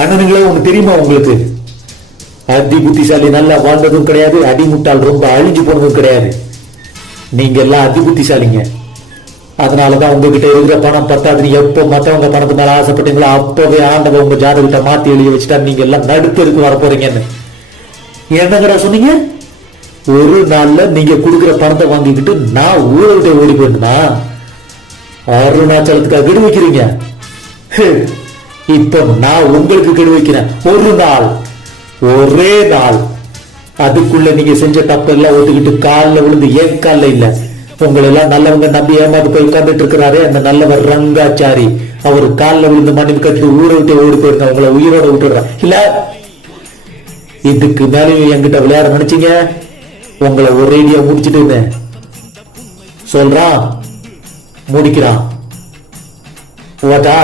அண்ணனுங்களே ஒண்ணு தெரியுமா உங்களுக்கு? அதி புத்திசாலி நல்லா வாழ்ந்ததும் கிடையாது, அடிமுட்டால் ரொம்ப அழிஞ்சு போனதும் கிடையாது. நீங்க எல்லாம் அதி புத்திசாலிங்க. அதனாலதான் உங்ககிட்ட இருக்கிற பணம் பத்தாது. எப்போ மத்தவங்க பணத்து மேல ஆசைப்பட்டீங்களோ அப்பவே ஆண்டவ உங்க ஜாதகத்தை மாத்தி எழுதி வச்சுட்டா நீங்க எல்லாம் நடுத்தருக்கு வர போறீங்கன்னு. என்னங்கடா சொன்னீங்க? ஒரு நாள்ல நீங்க கொடுக்குற பணத்தை வாங்கிக்கிட்டு நான் ஊரை விட்டு ஓடி போயிருந்தா அருணாச்சலத்துக்காக கெடு வைக்கிறீங்க. இப்ப நான் உங்களுக்கு கெடு வைக்கிறேன். ஒரு நாள், ஒரே நாள், அதுக்குள்ள நீங்க செஞ்ச தப்பெல்லாம் ஒத்துக்கிட்டு காலில் விழுந்து ஏன் காலில் இல்ல உங்களை எல்லாம் நல்லவங்க நம்பி ஏமாந்து போய் உட்கார்ந்துட்டு இருக்கிறாரு அந்த நல்லவர் ரங்காச்சாரி. அவரு காலில் விழுந்து மண்ணில் கட்டி ஊரை விட்டு ஓடி போயிருந்தா உங்களை உயிரோட விட்டுடுறான் இல்ல. இதுக்கு மேலேயும் என்கிட்ட விளையாட நினைச்சீங்க, உங்களை ஒரேடியா முடிச்சுட்டு சொல்றான், முடிக்கிறான். ஓட்டா